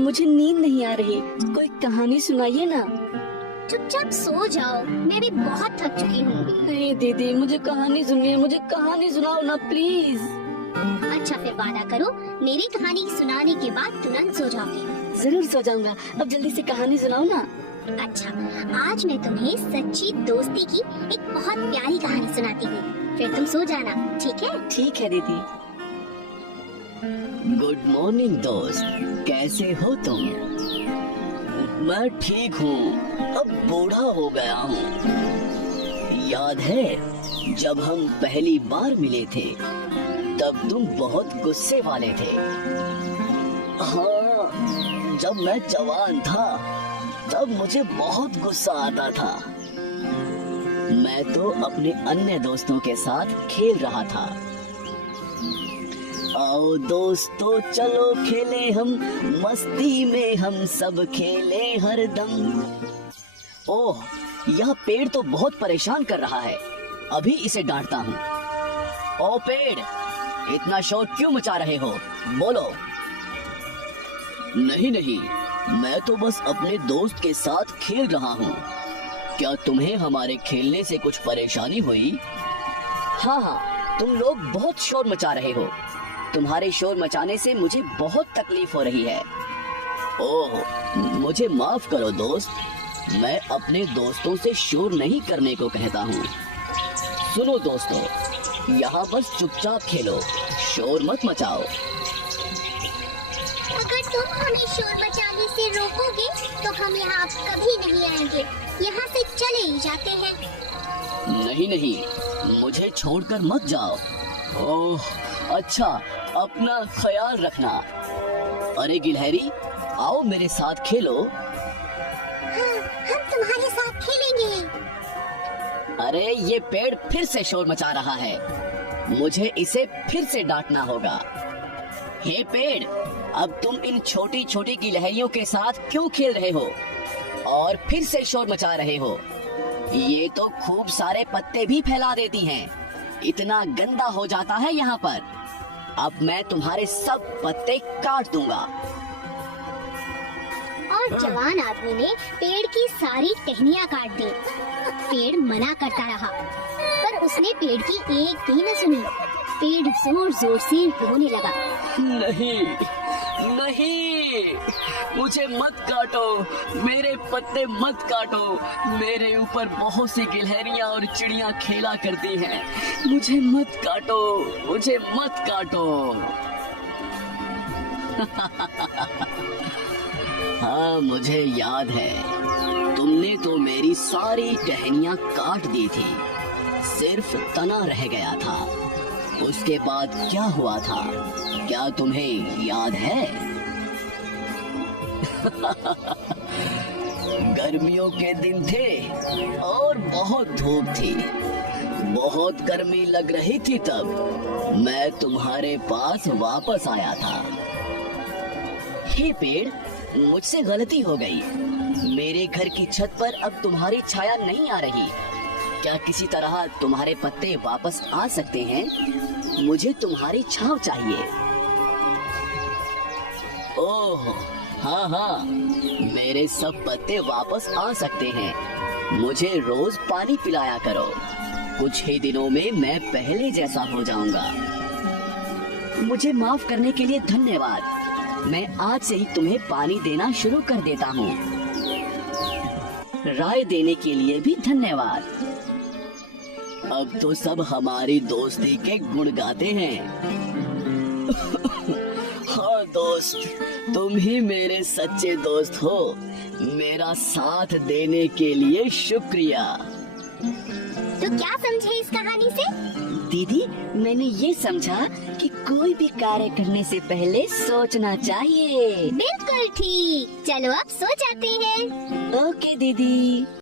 मुझे नींद नहीं आ रही, कोई कहानी सुनाइए ना। चुपचाप सो जाओ, मैं भी बहुत थक चुकी हूँ। नहीं दीदी, मुझे कहानी सुनिए, मुझे कहानी सुनाओ ना प्लीज। अच्छा फिर वादा करो, मेरी कहानी सुनाने के बाद तुरंत सो जाओगे। जरूर सो जाऊंगा, अब जल्दी से कहानी सुनाओ ना। अच्छा, आज मैं तुम्हें सच्ची दोस्ती की एक बहुत प्यारी कहानी सुनाती हूँ, फिर तुम सो जाना, ठीक है? ठीक है दीदी। गुड मॉर्निंग दोस्त, कैसे हो तुम? मैं ठीक हूँ, अब बूढ़ा हो गया हूँ। याद है जब हम पहली बार मिले थे तब तुम बहुत गुस्से वाले थे। हाँ, जब मैं जवान था तब मुझे बहुत गुस्सा आता था। मैं तो अपने अन्य दोस्तों के साथ खेल रहा था। आओ दोस्तों चलो खेले हम, मस्ती में हम सब खेले हरदम। ओह, यह पेड़ तो बहुत परेशान कर रहा है, अभी इसे डांटता हूँ। ओ पेड़, इतना शोर क्यों मचा रहे हो? बोलो। नहीं नहीं, मैं तो बस अपने दोस्त के साथ खेल रहा हूँ। क्या तुम्हें हमारे खेलने से कुछ परेशानी हुई? हाँ हाँ, तुम लोग बहुत शोर मचा रहे हो। तुम्हारे शोर मचाने से मुझे बहुत तकलीफ हो रही है। ओह, मुझे माफ करो दोस्त, मैं अपने दोस्तों से शोर नहीं करने को कहता हूँ। सुनो दोस्तों, यहाँ बस चुपचाप खेलो, शोर मत मचाओ। अगर तुम हमें शोर मचाने से रोकोगे तो हम यहाँ कभी नहीं आएंगे, यहाँ से चले ही जाते हैं। नहीं नहीं, मुझे छोड़कर मत जाओ। ओह अच्छा, अपना ख्याल रखना। अरे गिलहरी, आओ मेरे साथ खेलो। हाँ, हम तुम्हारे साथ खेलेंगे। अरे ये पेड़ फिर से शोर मचा रहा है, मुझे इसे फिर से डांटना होगा। हे पेड़, अब तुम इन छोटी छोटी गिलहरियों के साथ क्यों खेल रहे हो और फिर से शोर मचा रहे हो? ये तो खूब सारे पत्ते भी फैला देती हैं, इतना गंदा हो जाता है यहाँ पर। अब मैं तुम्हारे सब पत्ते काट दूंगा। और जवान आदमी ने पेड़ की सारी टहनियाँ काट दी। पेड़ मना करता रहा, पर उसने पेड़ की एक भी न सुनी। पेड़ जोर जोर से रोने लगा। नहीं नहीं, मुझे मत काटो, मेरे पत्ते मत काटो। मेरे ऊपर बहुत सी गिलहरियां और चिड़ियां खेला करती हैं, मुझे मत काटो, मुझे मत काटो। हाँ, मुझे याद है, तुमने तो मेरी सारी टहनियां काट दी थी, सिर्फ तना रह गया था। उसके बाद क्या हुआ था, क्या तुम्हें याद है? गर्मियों के दिन थे और बहुत धूप थी, बहुत गर्मी लग रही थी। तब मैं तुम्हारे पास वापस आया था। हे पेड़, मुझसे गलती हो गई। मेरे घर की छत पर अब तुम्हारी छाया नहीं आ रही। क्या किसी तरह तुम्हारे पत्ते वापस आ सकते हैं? मुझे तुम्हारी छांव चाहिए। ओह हाँ हाँ, मेरे सब पत्ते वापस आ सकते हैं। मुझे रोज पानी पिलाया करो, कुछ ही दिनों में मैं पहले जैसा हो जाऊंगा। मुझे माफ करने के लिए धन्यवाद। मैं आज से ही तुम्हें पानी देना शुरू कर देता हूँ। राय देने के लिए भी धन्यवाद। अब तो सब हमारी दोस्ती के गुण गाते हैं। हाँ दोस्त, तुम ही मेरे सच्चे दोस्त हो। मेरा साथ देने के लिए शुक्रिया। तो क्या समझे इस कहानी से? दीदी, मैंने ये समझा कि कोई भी कार्य करने से पहले सोचना चाहिए। बिल्कुल ठीक। चलो अब सो जाते हैं। ओके दीदी।